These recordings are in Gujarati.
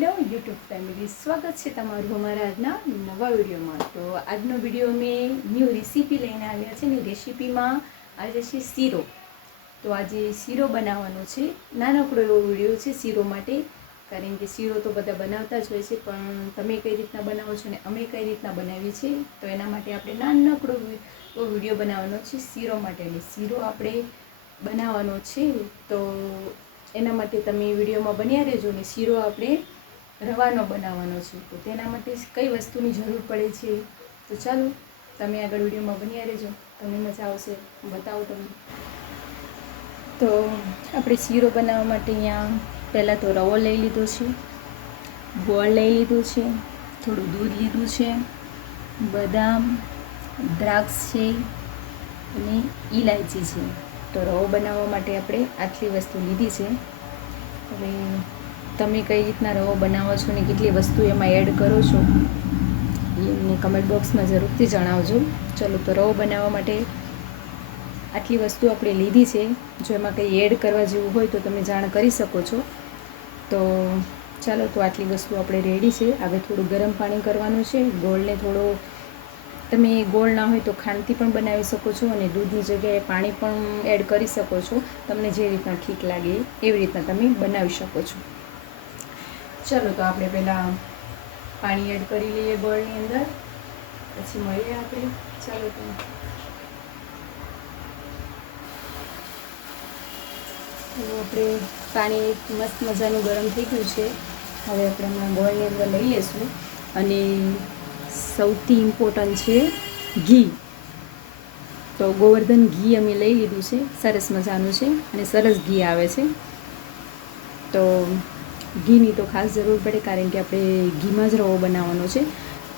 Hello YouTube family. સ્વાગત છે તમારું અમારા આજના નવા વિડીયોમાં. તો આજનો વીડિયો મેં ન્યૂ રેસીપી લઈને આવ્યા છે ને રેસીપીમાં આજે છે શીરો. તો આજે શીરો બનાવવાનો છે. નાનકડો એવો વીડિયો છે શીરો માટે. કારણ કે શીરો તો બધા બનાવતા જ હોય છે, પણ તમે કઈ રીતના બનાવો છો ને અમે કઈ રીતના બનાવીએ છીએ, તો એના માટે આપણે નાનકડો એવો વીડિયો બનાવવાનો છે શીરો માટે. અને શીરો આપણે બનાવવાનો છે, તો એના માટે તમે વિડીયોમાં બન્યા રહેજો ને શીરો આપણે રવાનો બનાવવાનો છે. તો તેના માટે કઈ વસ્તુની જરૂર પડે છે? તો ચાલો, તમે આગળ વિડીયોમાં બન્યા રહેજો. તમને મજા આવશે. બતાવો તમને. તો આપણે શીરો બનાવવા માટે અહીંયા પહેલાં તો રવો લઈ લીધો છે, ગોળ લઈ લીધું છે, થોડું દૂધ લીધું છે, બદામ, દ્રાક્ષ છે અને ઇલાયચી છે. તો રવો બનાવવા માટે આપણે આટલી વસ્તુ લીધી છે. હવે તમે કઈ રીતના રવો બનાવો છો ને કેટલી વસ્તુ એમાં એડ કરો છો, એ મને કમેન્ટ બોક્સમાં જરૂરથી જણાવજો. ચલો, તો રવો બનાવવા માટે આટલી વસ્તુ આપણે લીધી છે. જો એમાં કંઈ એડ કરવા જેવું હોય તો તમે જાણ કરી શકો છો. તો ચાલો, તો આટલી વસ્તુ આપણે રેડી છે. હવે થોડું ગરમ પાણી કરવાનું છે. ગોળને થોડો, તમે ગોળ ના હોય તો ખાંડથી પણ બનાવી શકો છો અને દૂધની જગ્યાએ પાણી પણ એડ કરી શકો છો. તમને જે રીતના ઠીક લાગે એવી રીતના તમે બનાવી શકો છો. ચલો તો આપણે પહેલાં પાણી એડ કરી લઈએ બળની અંદર. પછી મળીએ આપણે. ચાલો તો. આપણે પાણી મસ્ત મજાનું ગરમ થઈ ગયું છે. હવે આપણે હમણાં ગોળની અંદર લઈ લઈશું. અને સૌથી ઇમ્પોર્ટન્ટ છે ઘી. તો ગોવર્ધન ઘી અમે લઈ લીધું છે. સરસ મજાનું છે અને સરસ ઘી આવે છે. તો ઘીની તો ખાસ જરૂર પડે કારણ કે આપણે ઘીમાં જ રવો બનાવવાનો છે.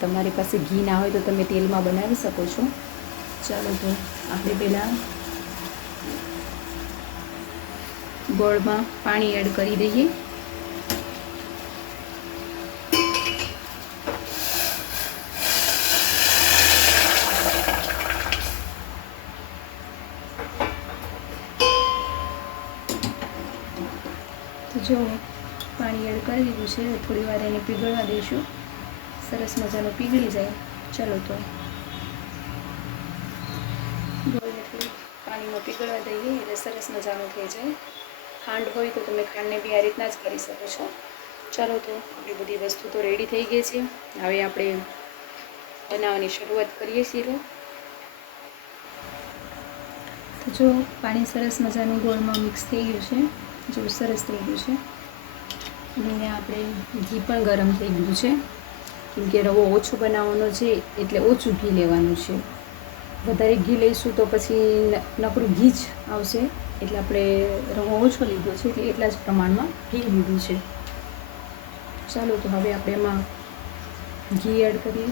તમારી પાસે ઘી ના હોય તો તમે તેલમાં બનાવી શકો છો. ચાલો તો આપણે પહેલાં ગોળમાં પાણી એડ કરી દઈએ. જો કરી દીધું છે. થોડી વાર એને પીગળવા દઈશું. સરસ મજાનું પીગળી જાય. ચલો તો. પાણીમાં પીગળવા દઈએ. એટલે સરસ મજાનું થઈ જાય. ખાંડ હોય તો તમે ખાંડને બી આ રીતના જ કરી શકો છો. ચાલો તો, આપણી બધી વસ્તુ તો રેડી થઈ ગઈ છે. હવે આપણે બનાવવાની શરૂઆત કરીએ શીરો. તો જો, પાણી સરસ મજાનું ગોળમાં મિક્સ થઈ ગયું છે. જો સરસ થઈ ગયું છે. અને આપણે ઘી પણ ગરમ થઈ ગયું છે. કેમ કે રવો ઓછો બનાવવાનો છે એટલે ઓછું ઘી લેવાનું છે. વધારે ઘી લઈશું તો પછી નકરું ઘી જ આવશે. એટલે આપણે રવો ઓછો લીધો છે એટલે એટલા જ પ્રમાણમાં ઘી લીધું છે. ચાલો તો હવે આપણે એમાં ઘી એડ કરીએ.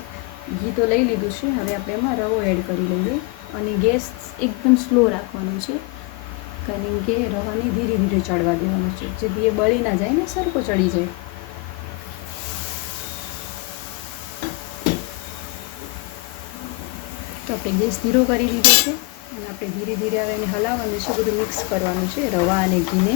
ઘી તો લઈ લીધું છે. હવે આપણે એમાં રવો એડ કરી લઈએ. અને ગેસ એકદમ સ્લો રાખવાનો છે. કારણ કે રવાને ધીરે ધીરે ચડવા દેવાનું છે. જેથી એ બળી ના જાય ને સરખો ચડી જાય. તો આપણે ગેસ ધીરો કરી દીધો છે. અને આપણે ધીરે ધીરે હવે એને હલાવવાનું છે. બધું મિક્સ કરવાનું છે. રવા અને ઘીને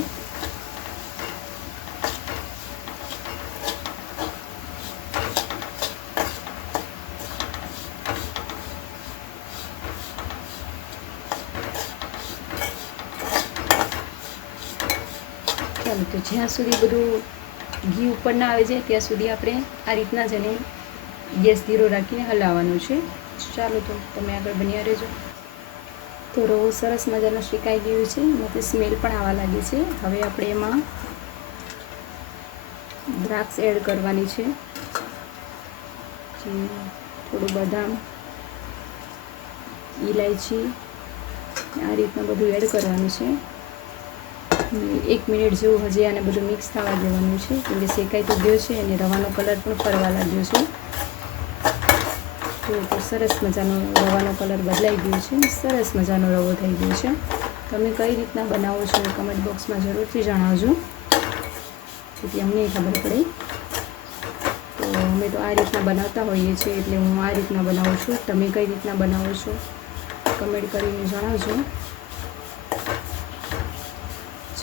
ચાલો તો જ્યાં સુધી બધું ઘી ઉપર ના આવે છે ત્યાં સુધી આપણે આ રીતના જ એને ગેસ ધીરો રાખીને હલાવવાનું છે. ચાલો તો તમે આગળ બન્યા રહેજો. તો રવો સરસ મજાનો શેકાઈ ગયું છે એમાંથી સ્મેલ પણ આવવા લાગી છે. હવે આપણે એમાં દ્રાક્ષ એડ કરવાની છે. થોડું બદામ ઇલાયચી આ રીતના બધું એડ કરવાનું છે. એક મિનિટ જેવું હજી આને બધું મિક્સ થવા દેવાનું છે. કેમ કે શેકાઈ તો ગયો છે અને રવાનો કલર પણ ફરવા લાગ્યો છે. તો સરસ મજાનો રવાનો કલર બદલાઈ ગયો છે સરસ મજાનો રવો થઈ ગયો છે. તમે કઈ રીતના બનાવો છો કમેન્ટ બોક્સમાં જરૂરથી જણાવજો. જેથી અમને ખબર પડે. તો અમે તો આ રીતના બનાવતા હોઈએ છીએ એટલે હું આ રીતના બનાવું છું. તમે કઈ રીતના બનાવો છો? કમેન્ટ કરીને જણાવજો.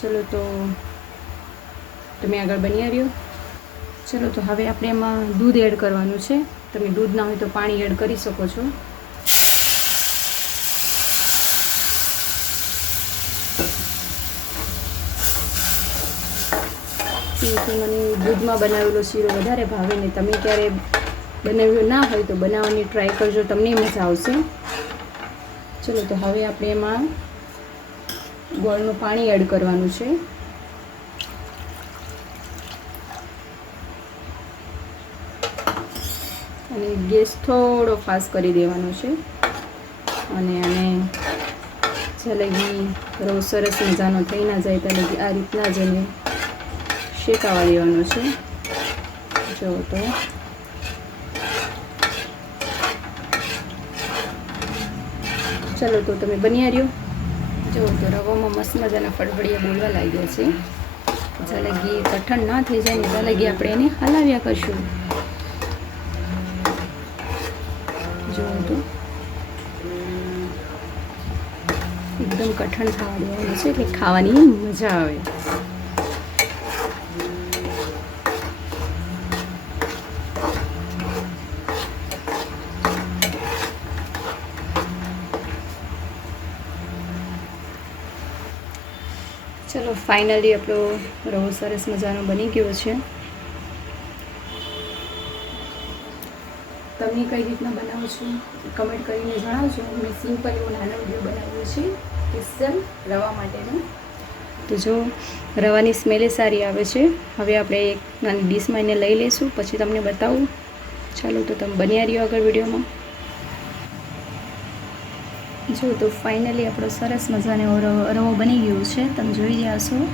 ચલો તો તમે આગળ બની આવ્યો. ચલો તો હવે આપણે એમાં દૂધ એડ કરવાનું છે. તમે દૂધ ના હોય તો પાણી એડ કરી શકો છો. મને દૂધમાં બનાવેલો શીરો વધારે ભાવે ને તમે ક્યારે બનાવ્યો ના હોય તો બનાવવાની ટ્રાય કરજો, તમને મજા આવશે. ચલો તો હવે આપણે એમાં ગોળનું પાણી એડ કરવાનું છે. અને ગેસ થોડો ફાસ્ટ કરી દેવાનો છે. અને આને જ્યાં લગી રવ સરસ મજાનો થઈ ના જાય ત્યાં લગી આ રીતના જ એને શેકાવા દેવાનો છે. જો તો. ચલો તો તમે બની રહ્યો. જો તો રવામાં મસ્ત મજાના ફળફળિયા બોલવા લાગ્યા છે. જ્યાં લગી કઠણ ના થઈ જાય ને ત્યાં લગી આપણે એને હલાવ્યા કરશું. જોઉં તો એકદમ કઠણ થવા દેવાનું છે, એટલે ખાવાની મજા આવે. ચલો ફાઇનલી આપણો રવો સરસ મજાનો બની ગયો છે. તમે કઈ રીતના બનાવો છો? કમેન્ટ કરીને જણાવજો. મેં સિમ્પલ એવો નાનો વીડિયો બનાવ્યો છે સ્પેશિયલ રવા માટેનો. તો જો, રવાની સ્મેલે સારી આવે છે. હવે આપણે એક નાની ડીશમાં એને લઈ લઈશું, પછી તમને બતાવું. ચાલો, તો તમે બન્યા રહ્યો આગળ વિડીયોમાં. જો તો ફાઇનલી આપણો સરસ મજાનો રવો બની ગયો છે. તમે જોઈ રહ્યા છો?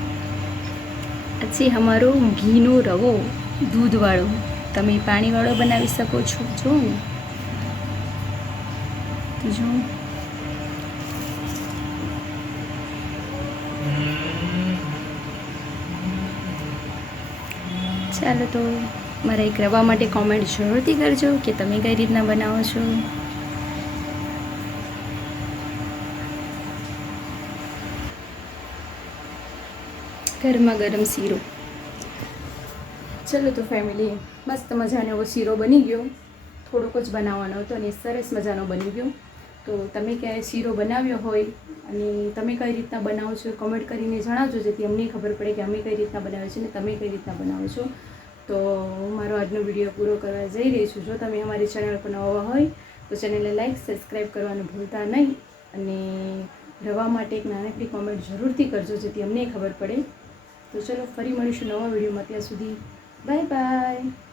પછી અમારો ઘીનો રવો, દૂધવાળો. તમે પાણીવાળો બનાવી શકો છો. જો. જો. ચાલો તો મારા એક રવા માટે કોમેન્ટ જરૂરથી કરજો કે તમે કઈ રીતના બનાવો છો? ગરમા ગરમ શીરો. ચલો તો ફેમિલી મસ્ત મજાનો એવો શીરો બની ગયો. થોડોક જ બનાવવાનો હતો અને સરસ મજાનો બની ગયો. તો તમે ક્યાંય શીરો બનાવ્યો હોય અને તમે કઈ રીતના બનાવો છો કમેન્ટ કરીને જણાવજો, જેથી અમને ખબર પડે કે અમે કઈ રીતના બનાવીએ છીએ અને તમે કઈ રીતના બનાવો છો. તો હું મારો આજનો વીડિયો પૂરો કરવા જઈ રહી છું. જો તમે અમારી ચેનલ પર નવા હોય, તો ચેનલને લાઈક સબસ્ક્રાઈબ કરવાનું ભૂલતા નહીં અને રવા માટે એક નાનકડી કોમેન્ટ જરૂરથી કરજો, જેથી અમને ખબર પડે તો ચલો ફરી મળીશું નવા વિડીયોમાં. ત્યાં સુધી બાય બાય.